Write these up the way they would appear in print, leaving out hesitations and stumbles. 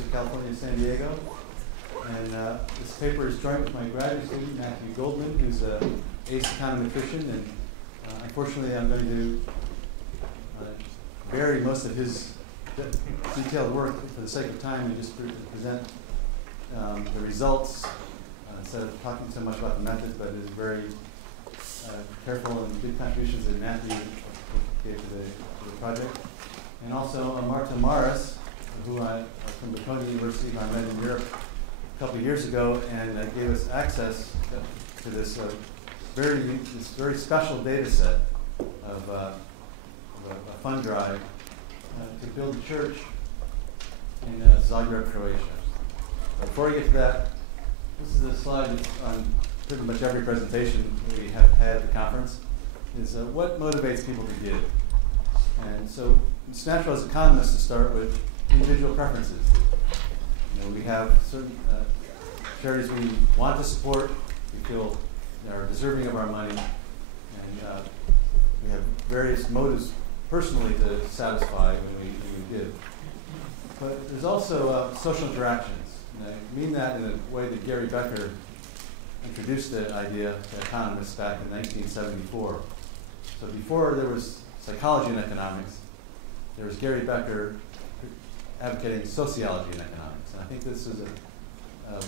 University of California, San Diego. And this paper is joint with my graduate student, Matthew Goldman, who's an ace econometrician. And unfortunately, I'm going to bury most of his detailed work for the sake of time and just present the results instead of talking so much about the methods, but his very careful and big contributions that Matthew gave to the project. And also Marta Maris, who from Bocconi University, who I met in Europe a couple of years ago, and gave us access to this very special data set of a fund drive to build a church in Zagreb, Croatia. But before we get to that, this is a slide that's on pretty much every presentation we have had at the conference, is what motivates people to give. And so it's natural as economists to start with individual preferences. You know, we have certain charities we want to support, we feel are deserving of our money, and we have various motives personally to satisfy when we give. But there's also social interactions. And I mean that in a way that Gary Becker introduced the idea to economists back in 1974. So before there was psychology and economics, there was Gary Becker advocating sociology and economics. And I think this is a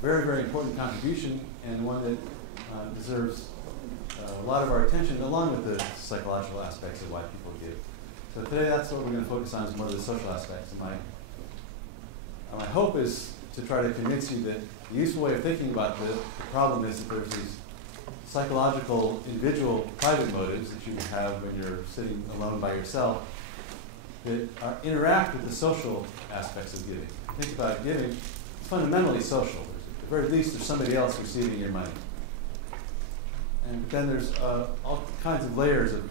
very, very important contribution, and one that deserves a lot of our attention, along with the psychological aspects of why people give. So today, that's what we're going to focus on, is more of the social aspects. And my hope is to try to convince you that the useful way of thinking about the problem is that there's these psychological, individual, private motives that you have when you're sitting alone by yourself that interact with the social aspects of giving. Think about giving, it's fundamentally social. At the very least, there's somebody else receiving your money. And then there's all kinds of layers of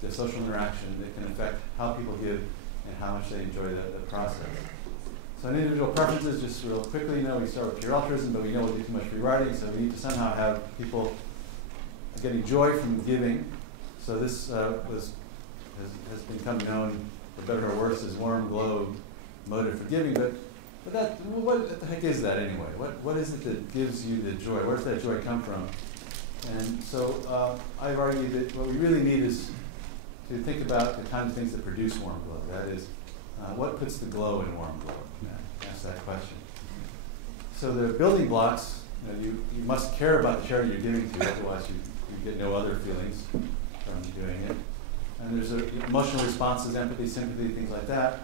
the social interaction that can affect how people give and how much they enjoy the process. So in individual preferences, just real quickly, we start with pure altruism, but we know we'll do too much rewriting, so we need to somehow have people getting joy from giving. So this has become known, for better or worse, as warm glow motive for giving. But what the heck is that anyway? What is it that gives you the joy? Where does that joy come from? And so I've argued that what we really need is to think about the kind of things that produce warm glow. That is, what puts the glow in warm glow? Ask that question. So the building blocks, you must care about the charity you're giving to, otherwise you get no other feelings from doing it. And there's emotional responses, empathy, sympathy, things like that.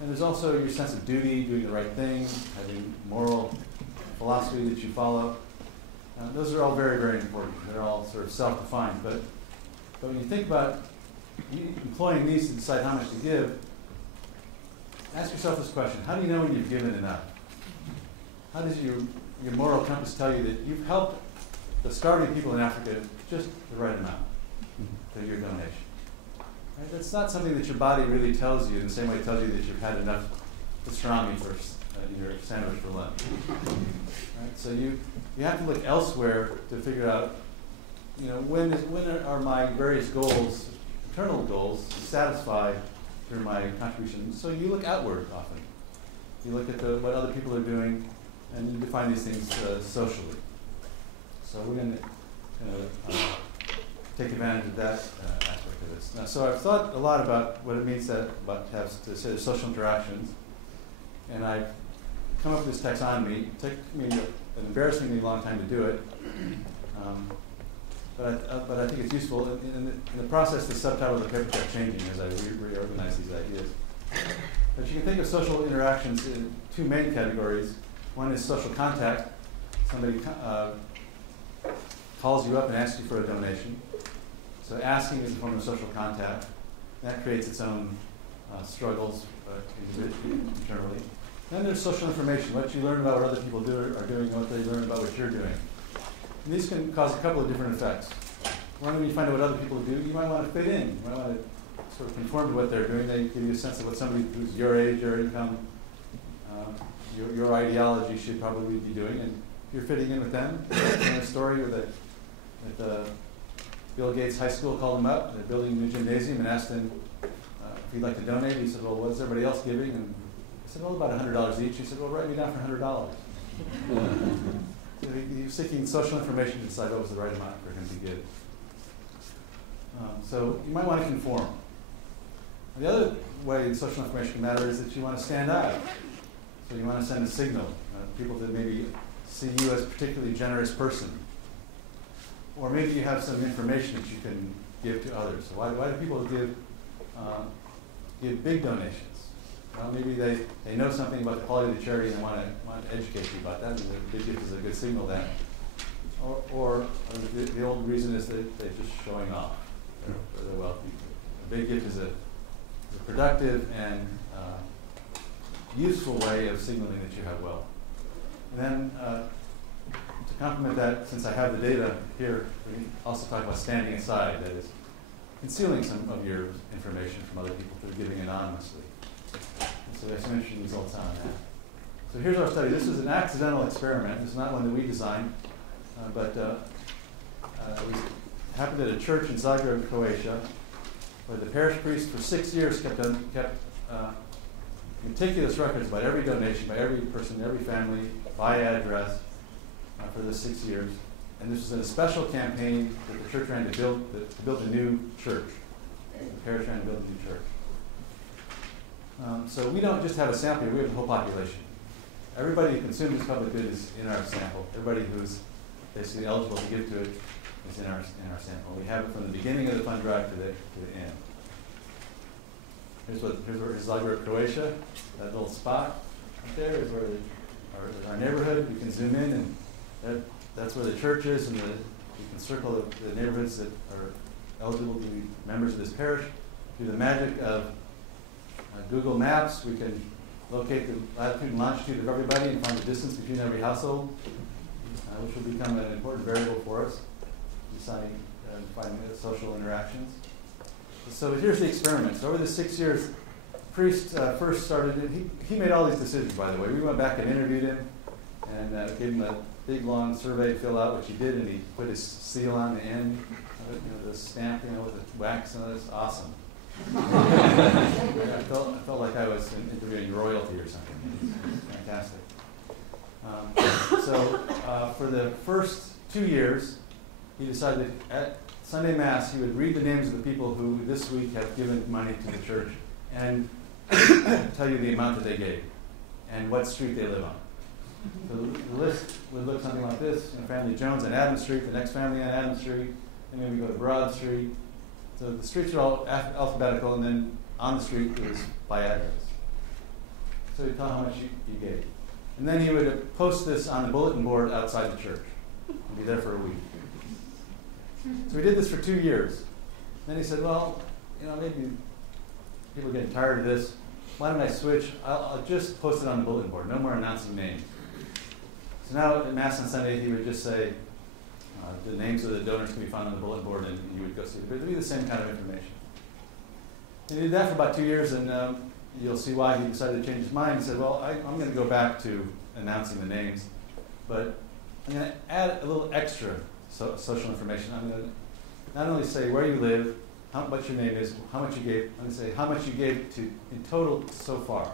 And there's also your sense of duty, doing the right thing, having moral philosophy that you follow. Those are all very, very important. They're all sort of self-defined. But when you think about employing these to decide how much to give, ask yourself this question: how do you know when you've given enough? How does your moral compass tell you that you've helped the starving people in Africa just the right amount to your donation? Right? That's not something that your body really tells you in the same way it tells you that you've had enough pastrami for your sandwich for lunch. Right? So you have to look elsewhere to figure out, when are my various goals, internal goals, satisfied through my contribution. So you look outward often. You look at what other people are doing, and you define these things socially. So we're going to take advantage of that aspect of this. Now, so I've thought a lot about what it means to say social interactions, and I've come up with this taxonomy. It took me an embarrassingly long time to do it, but I think it's useful. In the process, the subtitle of the paper kept changing as I reorganize these ideas. But you can think of social interactions in two main categories. One is social contact. Somebody calls you up and asks you for a donation. So asking is a form of social contact. That creates its own struggles internally. Then there's social information, what you learn about what other people are doing, what they learn about what you're doing. And these can cause a couple of different effects. One, when you find out what other people do, you might want to fit in. You might want to sort of conform to what they're doing. They give you a sense of what somebody who's your age, your income, your ideology should probably be doing, and you're fitting in with them. In a story that Bill Gates High School called him up. They're building a new gymnasium and asked him if he'd like to donate. He said, well, what's everybody else giving? And said, well, about $100 each. He said, well, write me down for $100. So he was seeking social information to decide what was the right amount for him to give. So you might want to conform. The other way social information can matter is that you want to stand out. So you want to send a signal. People that maybe see you as a particularly generous person. Or maybe you have some information that you can give to others. So why do people give big donations? Well, maybe they know something about the quality of the charity and they want to educate you about that. And the big gift is a good signal then. Or the old reason is that they're just showing off. They're wealthy. A big gift is a productive and useful way of signaling that you have wealth. And then to complement that, since I have the data here, we can also talk about standing aside, that is, concealing some of your information from other people through giving anonymously. And so there's some interesting results on that. So here's our study. This is an accidental experiment. It's not one that we designed, but it happened at a church in Zagreb, Croatia, where the parish priest for 6 years kept meticulous records about every donation, by every person, every family, by address, for the 6 years. And this was in a special campaign that the church ran to build a new church. The parish ran to build a new church. So we don't just have a sample here, we have the whole population. Everybody who consumes public good is in our sample. Everybody who's basically eligible to give to it is in our sample. We have it from the beginning of the fund drive to the end. Here's Zagreb, Croatia. That little spot right there is where our neighborhood. You can zoom in, and that's where the church is, and you can circle the neighborhoods that are eligible to be members of this parish. Through the magic of Google Maps, we can locate the latitude and longitude of everybody and find the distance between every household, which will become an important variable for us, deciding finding social interactions. So here's the experiment. So over the 6 years, the priest first started, he made all these decisions, by the way. We went back and interviewed him and gave him a big, long survey to fill out, which he did, and he put his seal on the end of it, the stamp, with the wax, and it was awesome. I felt like I was interviewing royalty or something. Fantastic. For the first 2 years, he decided at Sunday Mass he would read the names of the people who this week have given money to the church and tell you the amount that they gave and what street they live on. So the list would look something like this: Family Jones on Adams Street, the next family on Adams Street, and then we go to Broad Street. So the streets are all alphabetical, and then on the street it was by address. So he'd tell how much you gave. And then he would post this on the bulletin board outside the church and be there for a week. So we did this for 2 years. Then he said, well, maybe people are getting tired of this. Why don't I switch? I'll just post it on the bulletin board. No more announcing names. So now at Mass on Sunday, he would just say, the names of the donors can be found on the bulletin board, and you would go see it. But it would be the same kind of information. And he did that for about 2 years, and you'll see why he decided to change his mind. He said, well, I'm going to go back to announcing the names, but I'm going to add a little extra social information. I'm going to not only say where you live, what your name is, how much you gave. I'm going to say how much you gave in total so far.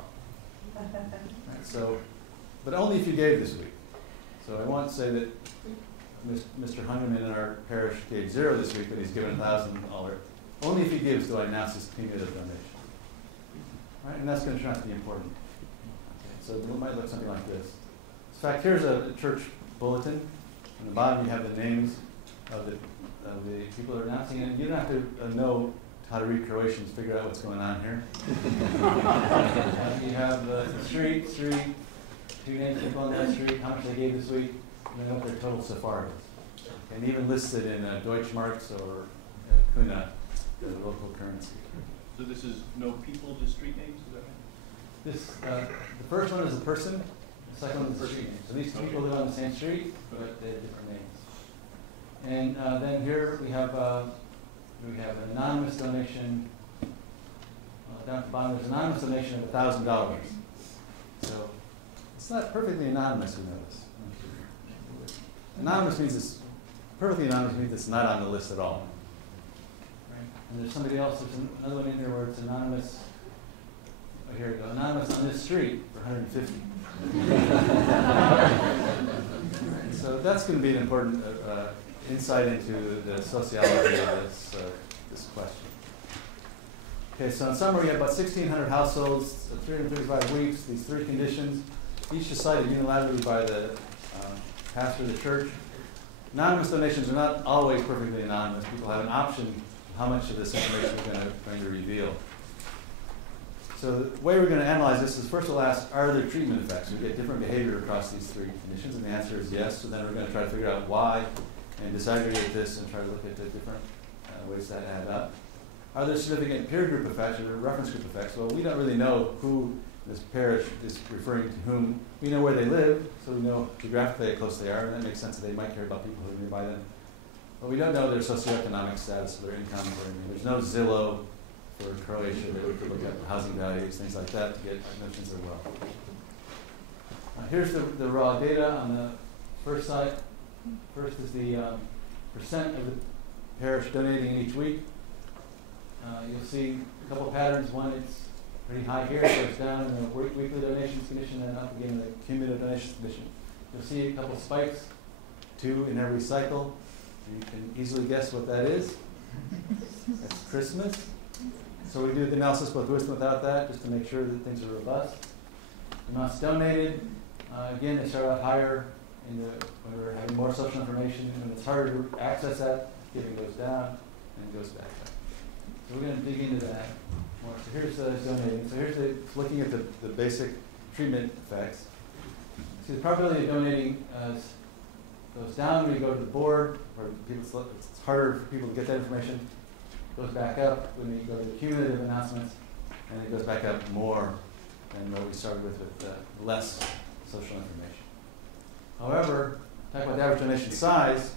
Right, but only if you gave this week. So I won't say that Mr. Hungerman in our parish gave $0 this week, but he's given $1,000. Only if he gives do I announce his cumulative donation. Right? And that's going to turn out to be important. Okay, so it might look something like this. In fact, here's a church bulletin. On the bottom you have the names of the people that are announcing it. You don't have to know how to read Croatian to figure out what's going on here. You have the street, 2 names of people on that street, how much they gave this week, and then what their total so far is. And even listed in Deutschmarks or Kuna, the local currency. So this is no people, just street names, is that right? The first one is a person, the second one is a street name. So these two people live on the same street, but they have different names. And then here we have an anonymous donation. Down at the bottom, there's an anonymous donation of $1,000. So it's not perfectly anonymous, we notice. Anonymous means perfectly anonymous means it's not on the list at all. Right? And there's somebody else, there's another one in here where it's anonymous here we go, anonymous on this street for 150. So that's going to be an important insight into the sociology of this question. Okay, so in summary, we have about 1,600 households, 335 weeks, these three conditions, each decided unilaterally by the pastor of the church. Anonymous donations are not always perfectly anonymous. People have an option how much of this information we're going to reveal. So the way we're going to analyze this is first we'll ask, are there treatment effects? We get different behavior across these three conditions, and the answer is yes. So then we're going to try to figure out why and disaggregate this and try to look at the different ways that add up. Are there significant peer group effects or reference group effects? Well, we don't really know who this parish is referring to whom. We know where they live, so we know geographically how close they are, and that makes sense that they might care about people who are nearby them. But we don't know their socioeconomic status, their income, or anything. There's no Zillow for Croatia that we could look at housing values, things like that, to get notions of wealth. Here's the raw data on the first side. First is the percent of the parish donating each week. You'll see a couple of patterns. One, it's pretty high here, it goes down in the weekly donations condition, and up again in the cumulative donations condition. You'll see a couple of spikes, 2 in every cycle. You can easily guess what that is. That's Christmas. So we do the analysis both with and without that, just to make sure that things are robust. Amounts donated, again, they start out higher when we're having more social information. When it's harder to access that, giving goes down and goes back up. So we're going to dig into that more. So here's donating. So here's looking at the basic treatment effects. See, the probability of donating goes down when you go to the board, or it's harder for people to get that information. Goes back up when you go to the cumulative announcements, and it goes back up more than what we started with less social information. However, talk about the average donation size,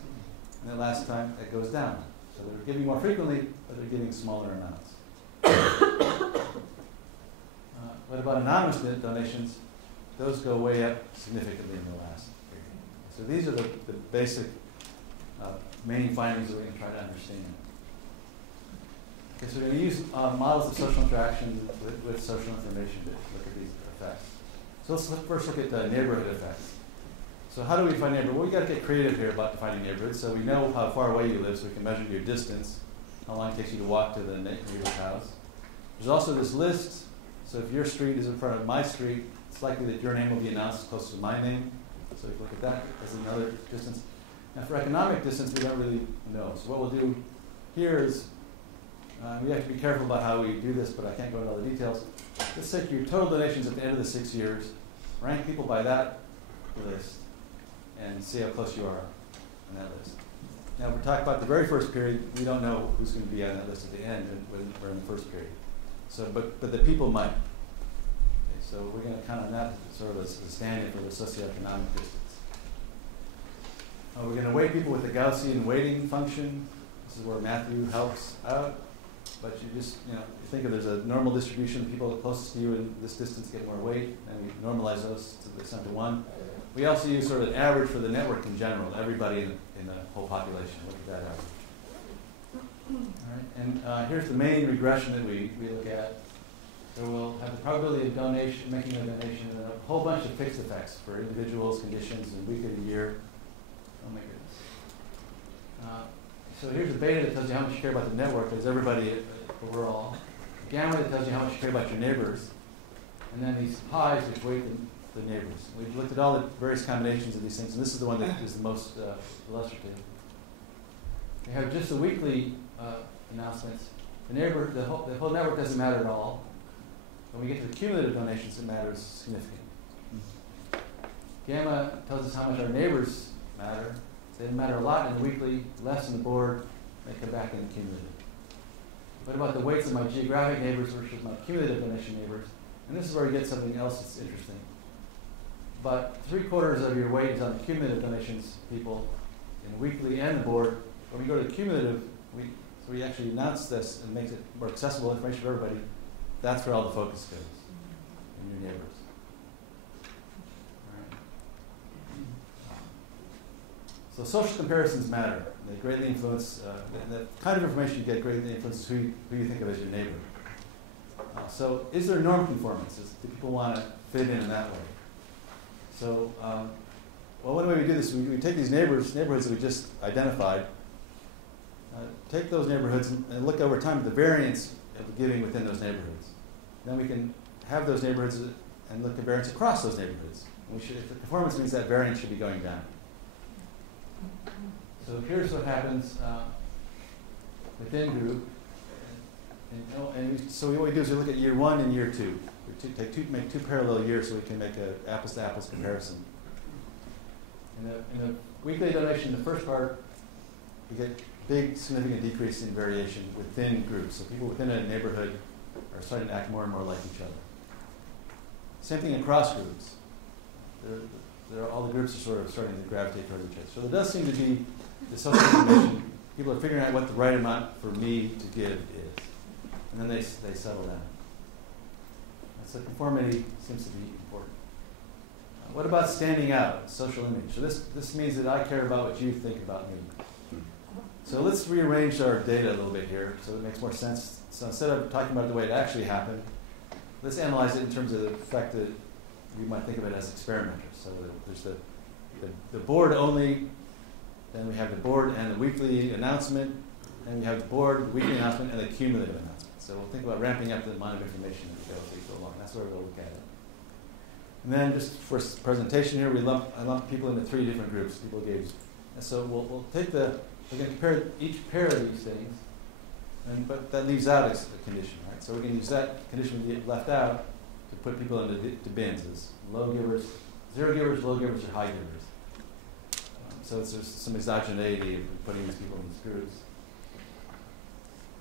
and then last time it goes down. So they're giving more frequently, but they're giving smaller amounts. What about anonymous donations? Those go way up significantly in the last period. So these are the basic main findings that we're going to try to understand. Okay, so we're going to use models of social interaction with social information to look at these effects. So let's first look at the neighborhood effects. So how do we define neighborhood? Well, we've got to get creative here about defining neighborhoods. So we know how far away you live, so we can measure your distance, how long it takes you to walk to the neighbor's house. There's also this list. So if your street is in front of my street, it's likely that your name will be announced close to my name. So if you look at that as another distance. Now for economic distance, we don't really know. So what we'll do here is, we have to be careful about how we do this, but I can't go into all the details. Let's take your total donations at the end of the 6 years, rank people by that list, and see how close you are on that list. Now, if we're talking about the very first period, we don't know who's going to be on that list at the end when we're in the first period. So, but the people might. Okay, so we're going to count on that sort of as a stand-in for the socioeconomic distance. We're going to weight people with the Gaussian weighting function. This is where Matthew helps out. But you just, you think of there's a normal distribution, people closest to you in this distance get more weight, and we normalize those to the extent of 1. We also use sort of an average for the network in general, everybody in the whole population. Look at that average. All right, and here's the main regression that we look at. So we'll have the probability of making a donation, and a whole bunch of fixed effects for individuals, conditions, and week of the year. Oh my goodness. So here's the beta that tells you how much you care about the network. There's everybody overall. Gamma that tells you how much you care about your neighbors. And then these pies which weight the neighbors. We've looked at all the various combinations of these things, and this is the one that is the most illustrative. We have just the weekly announcements. The whole network doesn't matter at all. When we get to the cumulative donations, it matters significantly. Gamma tells us how much our neighbors matter. They matter a lot in the weekly, less in the board, they come back in the cumulative. What about the weights of my geographic neighbors versus my cumulative donation neighbors? And this is where you get something else that's interesting. But 3/4 of your weight is on the cumulative donations people in the weekly and the board. When we go to the cumulative, we actually announce this and makes it more accessible information for everybody. That's where all the focus goes, in your neighbors. So social comparisons matter. They greatly influence, the kind of information you get greatly influences who you think of as your neighbor. So is there norm conformance? Do people want to fit in that way? So, well, one way we do this, we take these neighborhoods that we just identified, take those neighborhoods and look over time at the variance of the giving within those neighborhoods. Then we can have those neighborhoods and look at variance across those neighborhoods. And if the conformance means that variance should be going down. So here's what happens within group. So what we do is we look at year 1 and year 2. We make two parallel years so we can make an apples-to-apples comparison. In the weekly donation, the first part, we get big, significant decrease in variation within groups. So people within a neighborhood are starting to act more and more like each other. Same thing across groups. All the groups are sort of starting to gravitate towards each other. So there does seem to be the social information. People are figuring out what the right amount for me to give is. And then they settle down. So conformity seems to be important. What about standing out, social image? So this means that I care about what you think about me. So let's rearrange our data a little bit here so it makes more sense. So instead of talking about the way it actually happened, let's analyze it in terms of the fact that you might think of it as experimenters. So there's the board only, then we have the board and the weekly announcement, and we have the board, the weekly announcement, and the cumulative announcement. So we'll think about ramping up the amount of information that we go as we go along. That's where we'll look at it. And then just for presentation here, I lump people into 3 different groups. People gave, and so we'll take we're going to compare each pair of these things, but that leaves out a condition, right? So we're going to use that condition we left out to put people into bins as low givers, 0 givers, low givers, or high givers. So there's some exogeneity in putting these people in these groups.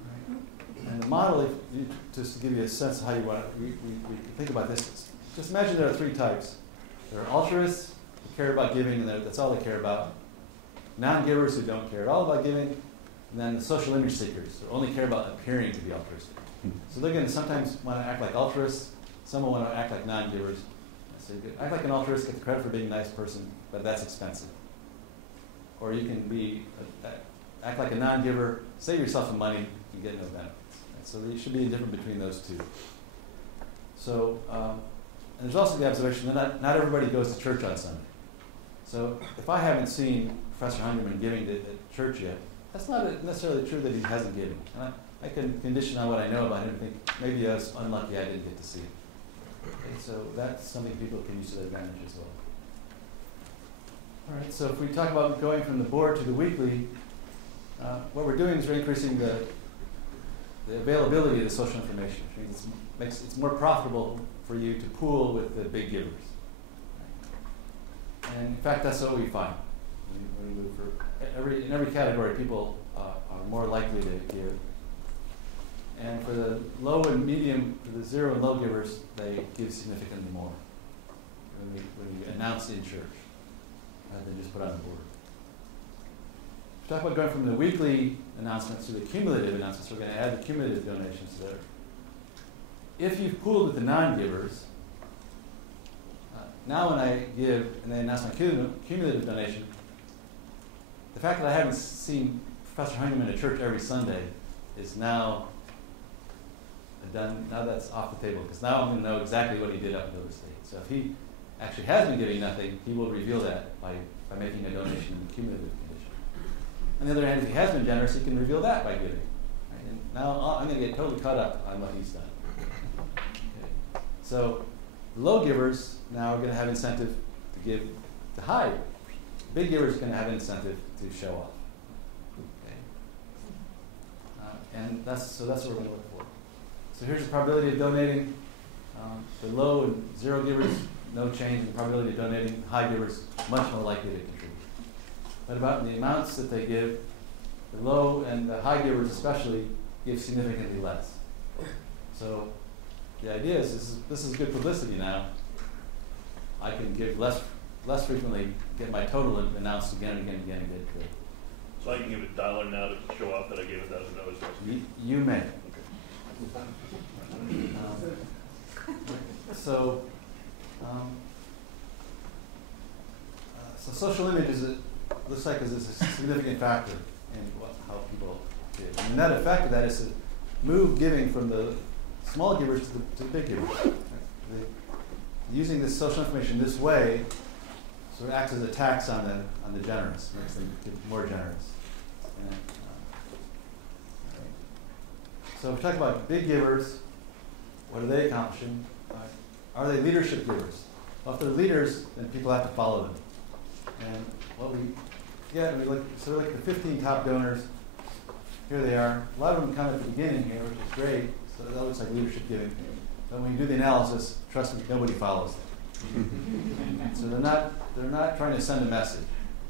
Right. And the model, just to give you a sense of how you want we think about this, just imagine there are 3 types. There are altruists who care about giving, and that's all they care about. Non-givers who don't care at all about giving, and then the social image seekers who only care about appearing to be altruistic. So they're going to sometimes want to act like altruists, some will want to act like non-givers. So you can act like an altruist, get the credit for being a nice person, but that's expensive. Or you can act like a non-giver, save yourself some money, and get no benefits. Right? So there should be a difference between those 2. So, and there's also the observation that not everybody goes to church on Sunday. So if I haven't seen Professor Hungerman giving at church yet, that's not necessarily true that he hasn't given. And I can condition on what I know about him and think, maybe I was unlucky I didn't get to see it. Okay, so that's something people can use to their advantage as well. All right, so if we talk about going from the board to the weekly, what we're doing is we're increasing the availability of the social information, which means it's more profitable for you to pool with the big givers. Right? And in fact, that's what we find. When we move in every category, people are more likely to give. And for the low and medium, for the 0 and low givers, they give significantly more when we announce in church rather than just put on the board. We talk about going from the weekly announcements to the cumulative announcements. We're going to add the cumulative donations there. If you've pooled with the non-givers, now when I give and they announce my cumulative donation, the fact that I haven't seen Professor Hungerman at church every Sunday is now done. Now that's off the table, because now I'm going to know exactly what he did up until this date. So if he actually has been giving nothing, he will reveal that by making a donation in the cumulative condition. On the other hand, if he has been generous, he can reveal that by giving. Right? And now I'm going to get totally caught up on what he's done. Okay. So low givers now are going to have incentive to give to high. Big givers are going to have incentive to show off. Okay. And that's what we're going to look for. So here's the probability of donating. The low and 0 givers, no change in the probability of donating. High givers, much more likely to contribute. But about the amounts that they give, the low and the high givers especially give significantly less. So the idea is this is good publicity now. I can give less frequently, get my total announced again and again and again and get good. So I can give $1 now to show off that I gave $1,000. You may. So social image looks like is a significant factor in how people give. And the net effect of that is to move giving from the small givers to the big givers. Using this social information this way sort of acts as a tax on the generous, makes them more generous. And, so if we talk about big givers, what are they accomplishing? Are they leadership givers? Well, if they're leaders, then people have to follow them. And what we get, we look at the 15 top donors. Here they are. A lot of them come at the beginning here, which is great. So that looks like leadership giving. But when you do the analysis, trust me, nobody follows them. So they're not trying to send a message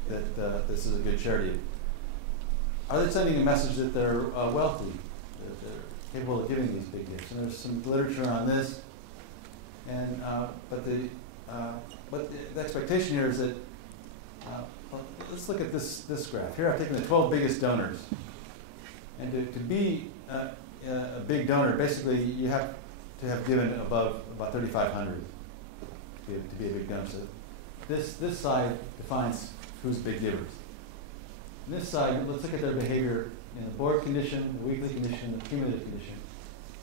that this is a good charity. Are they sending a message that they're wealthy, that they're capable of giving these big gifts? And there's some literature on this. And but the expectation here is that well, let's look at this graph. Here I've taken the 12 biggest donors. And to be a big donor, basically you have to have given above about $3,500 to be a big donor. So this side defines who's big givers. And this side, let's look at their behavior in the board condition, the weekly condition, the cumulative condition.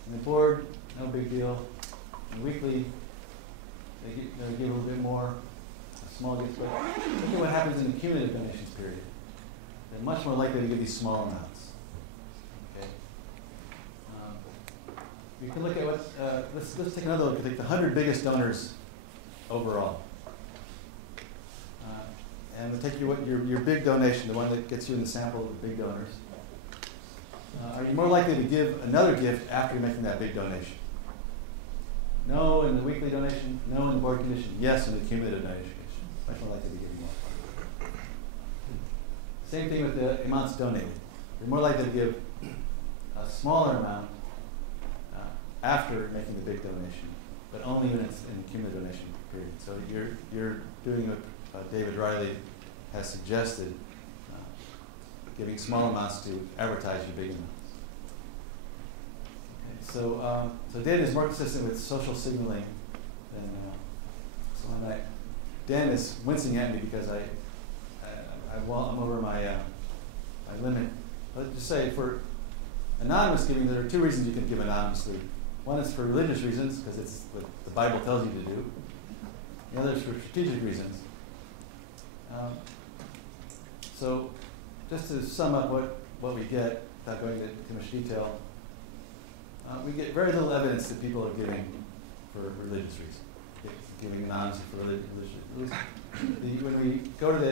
In the board, no big deal. In the weekly, they give a little bit more, a small gifts. But look at what happens in the cumulative donations period. They're much more likely to give these small amounts. Okay. You can look at what. Let's take another look. Take the 100 biggest donors overall, and we'll take your big donation, the one that gets you in the sample of the big donors. Are you more likely to give another gift after you're making that big donation? No in the weekly donation, no in the board condition, yes in the cumulative donation. Much more likely to give more. Same thing with the amounts donated. You're more likely to give a smaller amount after making the big donation, but only when it's in the cumulative donation period. So you're doing what David Riley has suggested, giving small amounts to advertise your big amounts. Okay, so data is more consistent with social signaling than so Dan is wincing at me because I'm over my limit. Let's just say for anonymous giving, there are two reasons you can give anonymously. One is for religious reasons, because it's what the Bible tells you to do. The other is for strategic reasons. So just to sum up what we get, without going into too much detail, we get very little evidence that people are giving for religious reasons, giving anonymously for religious reasons. When we go to the,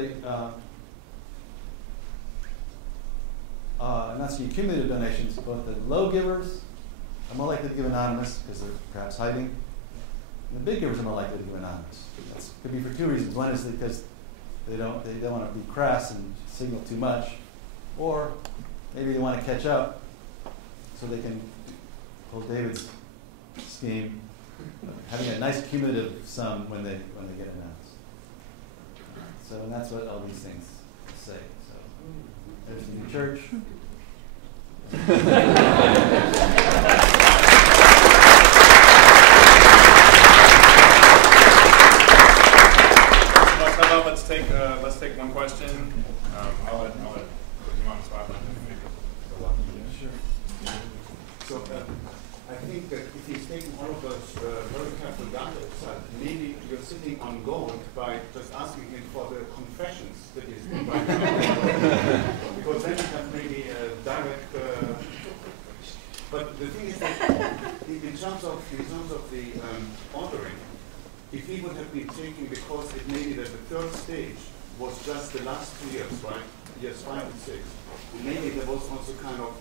and that's the cumulative donations, both the low givers are more likely to give anonymous because they're perhaps hiding, and the big givers are more likely to give anonymous. That could be for two reasons. One is because they don't want to be crass and signal too much, or maybe they want to catch up so they can pull David's scheme, having a nice cumulative sum when they get announced. So, and that's what all these things say. So there's the new church. Let's take one question. I'll let put you on the spot. Sure. So I think that if he's taking all of those very careful data aside, maybe you're sitting on gold by just asking him for the confessions that he's doing right now. Because then you have maybe a direct. But the thing is that in terms of the ordering, if he would have been taking, because it may be that the third stage was just the last 2 years, right? Years 5 and 6. Maybe there was also kind of,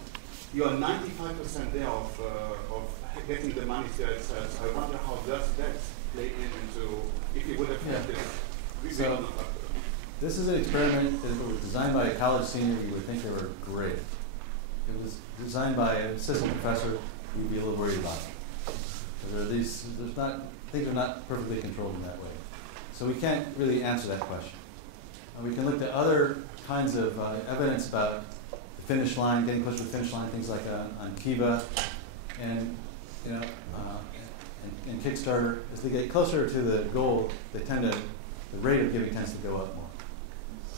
you are 95% there of getting the money there itself. I wonder how does that play into, if you would have had this. So, this is an experiment that was designed by a college senior. You would think they were great. It was designed by an assistant professor who would be a little worried about it. Things are not perfectly controlled in that way. So we can't really answer that question. We can look at other kinds of evidence about the finish line, getting closer to the finish line, things like on Kiva, and and Kickstarter. As they get closer to the goal, the rate of giving tends to go up more.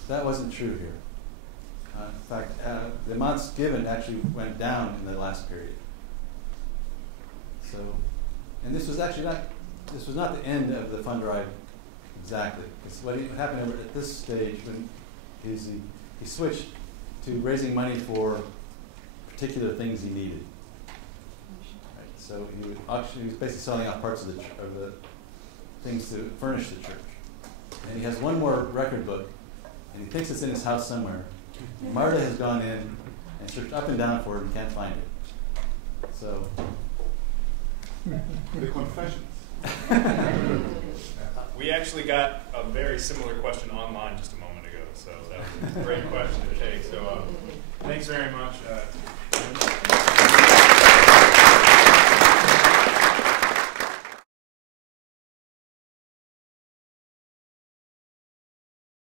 That wasn't true here. In fact, the amounts given actually went down in the last period. So, and this was actually not, this was not the end of the fund drive exactly. Because what happened over at this stage when he switched to raising money for particular things he needed. Right, so he was basically selling off parts of the things to furnish the church. And he has one more record book, and he thinks it's in his house somewhere. Marta has gone in and searched up and down for it and can't find it. So The confessions. We actually got a very similar question online just a moment ago, so that was a great question to take. So thanks very much.